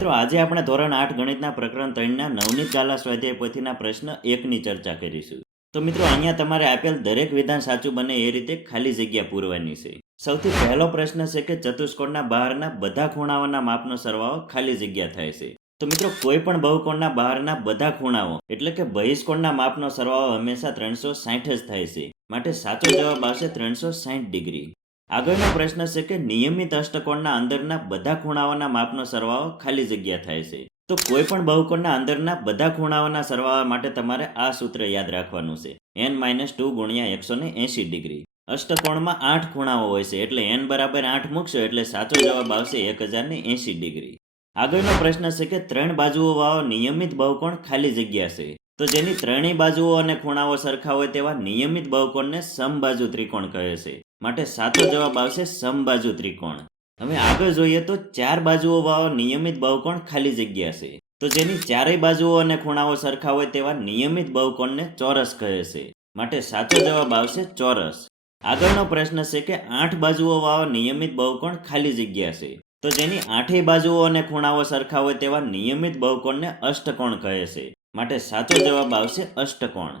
મિત્રો આજે આપણે ધોરણ 8 ગણિતના પ્રકરણ 3ના નવનીત ગાલા સ્વાધ્યાય પોથીના પ્રશ્ન 1ની ચર્ચા કરીશું. તો મિત્રો અહીંયા તમારે આપેલ દરેક વિધાન સાચું બને એ રીતે ખાલી જગ્યા પૂરવાની છે. સૌથી પહેલો પ્રશ્ન છે કે ચતુષ્કોણના બહારના બધા ખૂણાઓના માપનો સરવાળો ખાલી જગ્યા થાય છે. તો મિત્રો કોઈ પણ બહુકોણના બહારના બધા ખૂણાઓ એટલે કે બહિષ્કોણના માપનો સરવાળો હંમેશા 360 જ થાય છે. માટે સાચો જવાબ આવશે 360 ડિગ્રી. આગળનો પ્રશ્ન છે કે નિયમિત અષ્ટકોણના અંદરના બધા ખૂણાઓના માપનો સરવાળો ખાલી જગ્યા થાય છે. તો કોઈ પણ બહુકોણના અંદરના બધા ખૂણાઓના સરવાળા માટે તમારે આ સૂત્ર યાદ રાખવાનું છે. n-2 ગુણ્યા 180 ડિગ્રી. અષ્ટકોણમાં 8 ખૂણાઓ હોય છે એટલે n બરાબર 8 મૂકશો એટલે સાચો જવાબ આવશે 1080 ડિગ્રી. આગળનો પ્રશ્ન છે કે 3 બાજુઓ વાળો નિયમિત બહુકોણ ખાલી જગ્યા છે. તો જેની ત્રણેય બાજુઓ અને ખૂણાઓ સરખા હોય તેવા નિયમિત બહુકોણને સમબાજુ ત્રિકોણ કહે છે. માટે સાચો જવાબ આવશે સમબાજુ ત્રિકોણ. હવે આગળ જોઈએ તો 4 બાજુઓ વાળો નિયમિત બહુકોણ ખાલી જગ્યા છે. તો જેની ચારેય બાજુઓ અને ખૂણાઓ સરખા હોય તેવા નિયમિત બહુકોણને ચોરસ કહે છે. માટે સાચો જવાબ આવશે ચોરસ. આગળનો પ્રશ્ન છે કે 8 બાજુઓ વાળો નિયમિત બહુકોણ ખાલી જગ્યા છે. તો જેની 8 બાજુઓ અને ખૂણાઓ સરખા હોય તેવા નિયમિત બહુકોણને અષ્ટકોણ કહે છે. માટે સાચો જવાબ આવશે અષ્ટકોણ.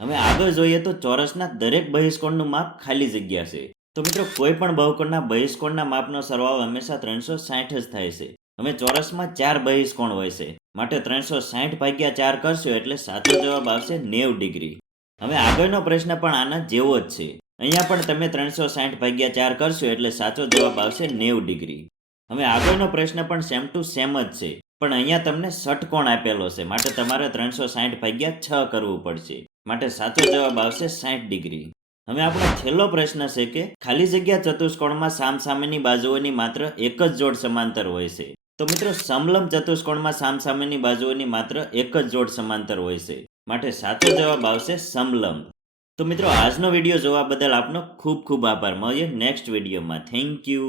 હવે આગળ જોઈએ તો ચોરસના દરેક બહિષ્કોણનું માપ ખાલી જગ્યા છે. તો મિત્રો કોઈ પણ બહુકોણના બહિષ્કોણના માપનો સરવાળો હંમેશા 360 જ થાય છે. હવે ચોરસમાં 4 બહિષ્કોણ હોય છે. માટે 360 ભાગ્યા 4 કરશો એટલે સાચો જવાબ આવશે 90 ડિગ્રી. હવે આગળનો પ્રશ્ન પણ આના જેવો જ છે. અહીંયા પણ તમે 360 ભાગ્યા 4 કરશો એટલે સાચો જવાબ આવશે 90 ડિગ્રી. હવે આગળનો પ્રશ્ન પણ સેમ ટુ સેમ જ છે. પણ અહીંયા તમને ષટકોણ આપેલો છે માટે તમારે 360 ભાગ્યા 6 કરવું પડશે. માટે સાચો જવાબ આવશે 60 ડિગ્રી. હવે આપણો છેલ્લો પ્રશ્ન છે કે ખાલી જગ્યા ચતુષ્કોણમાં સામસામેની બાજુઓની માત્ર એક જ જોડ સમાંતર હોય છે. તો મિત્રો સમલંબ ચતુષ્કોણમાં સામસામેની બાજુઓની માત્ર એક જ જોડ સમાંતર હોય છે. માટે સાચો જવાબ આવશે સમલંબ. તો મિત્રો આજનો વિડીયો જોવા બદલ આપનો ખૂબ ખૂબ આભાર. મળીએ નેક્સ્ટ વિડીયોમાં. Thank you.